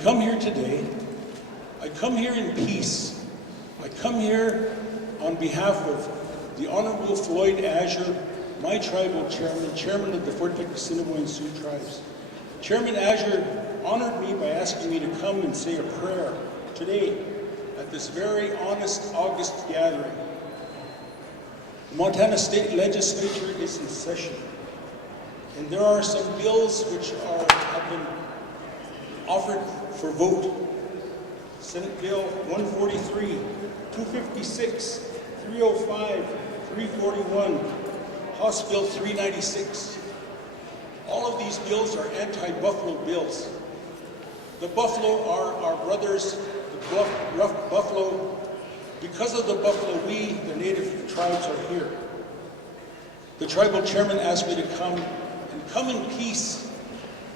come here today, I come here in peace. I come here on behalf of the Honorable Floyd Azure, my tribal chairman, chairman of the Fort Pitt Assiniboine Sioux Tribes. Chairman Azure honored me by asking me to come and say a prayer today at this very honest August gathering. The Montana State Legislature is in session, and there are some bills which have been offered for vote. Senate Bill 143, 256, 305, 341, House Bill 396. All of these bills are anti-buffalo bills. The buffalo are our brothers, the rough buffalo. Because of the buffalo, we, the native tribes, are here. The tribal chairman asked me to come, and come in peace,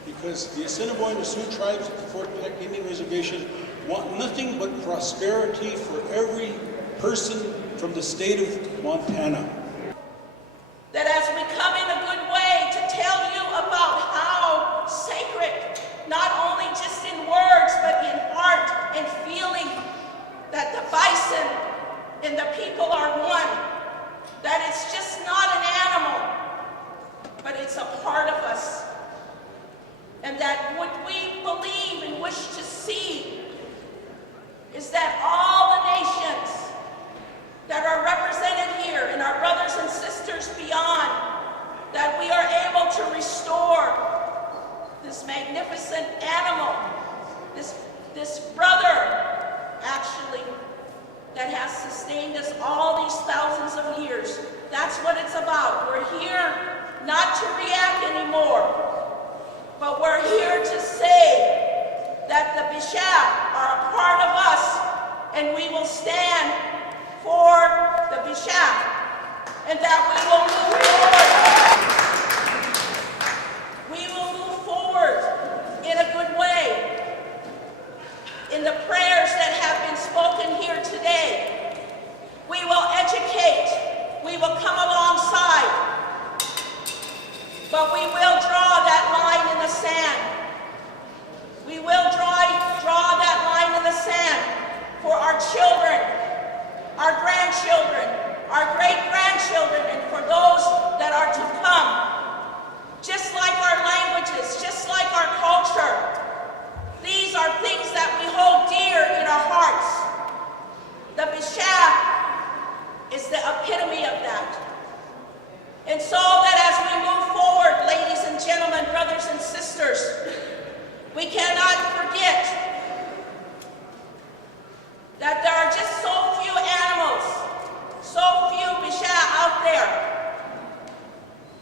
because the Assiniboine and Sioux tribes at the Fort Peck Indian Reservation want nothing but prosperity for every person from the state of Montana. That as we come in a good way to tell you about how sacred, not only just in words, but in heart and feeling, that the bison and the people are one, that it's just not an animal, but it's a part of us. And that what we believe and wish to see is that all the nations that are represented here and our brothers and sisters beyond, that we are able to restore this magnificent animal, this brother, actually, that has sustained us all these thousands of years. That's what it's about. We're here not to react anymore, but we're here to say that the Bishap are a part of us, and we will stand for the Bishap, and that we will move forward. We will move forward in a good way. In the prayers that have been spoken here today, we will educate, we will come alongside, but we will draw that line in the sand. We will draw that line in the sand for our children, our grandchildren, our great-grandchildren, and for those that are to come. Just like our languages, just like our culture, these are things that we hold dear in our hearts. The Bishap is the epitome of that. And so that as we move forward, ladies and gentlemen, brothers and sisters, we cannot forget that there are just so few animals, so few Bishap out there,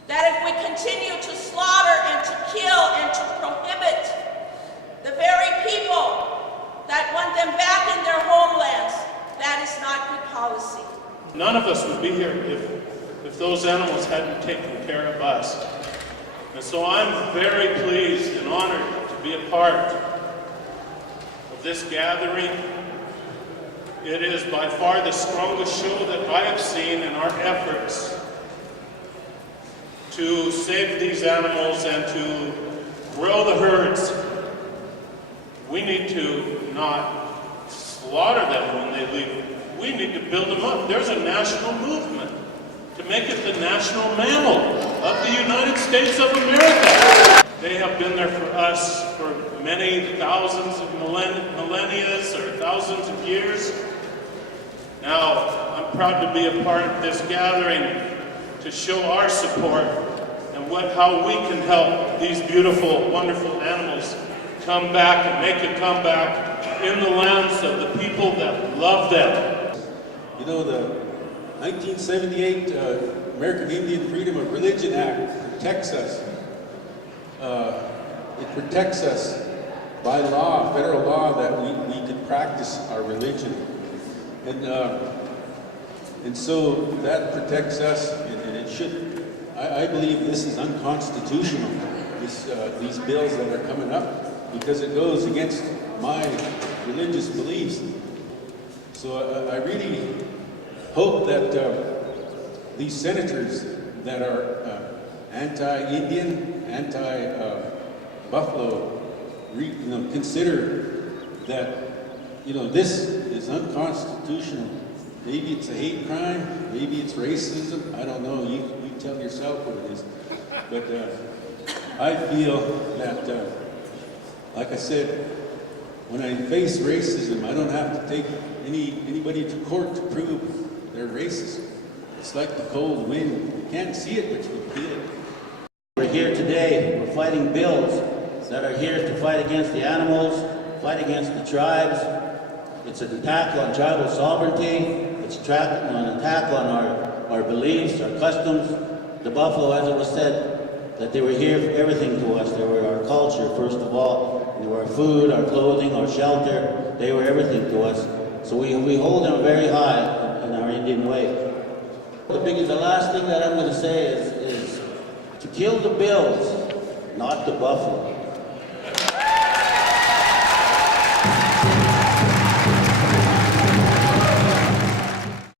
that if we continue to slaughter and to kill and to prohibit the very people that want them back in their homelands, that is not good policy. None of us would be here if those animals hadn't taken care of us. And so I'm very pleased and honored to be a part of this gathering. It is by far the strongest show that I have seen in our efforts to save these animals and to grow the herds. We need to not slaughter them when they leave. We need to build them up. There's a national movement to make it the national mammal of the United States of America. They have been there for us for many thousands of millennia or thousands of years. Now, I'm proud to be a part of this gathering to show our support and how we can help these beautiful, wonderful animals come back and make a comeback in the lands of the people that love them. You know, the 1978 American Indian Freedom of Religion Act protects us. It protects us by law, federal law, that we can practice our religion. And so that protects us, and it should, I believe this is unconstitutional, these bills that are coming up, because it goes against my religious beliefs. So I really hope that these senators that are anti-Indian, anti-Buffalo, consider that, you know, this is unconstitutional. Maybe it's a hate crime, maybe it's racism, I don't know, you tell yourself what it is. But I feel that, like I said, when I face racism, I don't have to take anybody to court to prove they're racist. It's like the cold wind. You can't see it, but you can feel it. We're here today, we're fighting bills that are here to fight against the animals, fight against the tribes. It's an attack on tribal sovereignty. It's an attack on our beliefs, our customs. The buffalo, as it was said, that they were here for everything to us. They were our culture, first of all. They were our food, our clothing, our shelter. They were everything to us. So we hold them very high in our Indian way. The last thing that I'm going to say is to kill the bills, not the buffalo.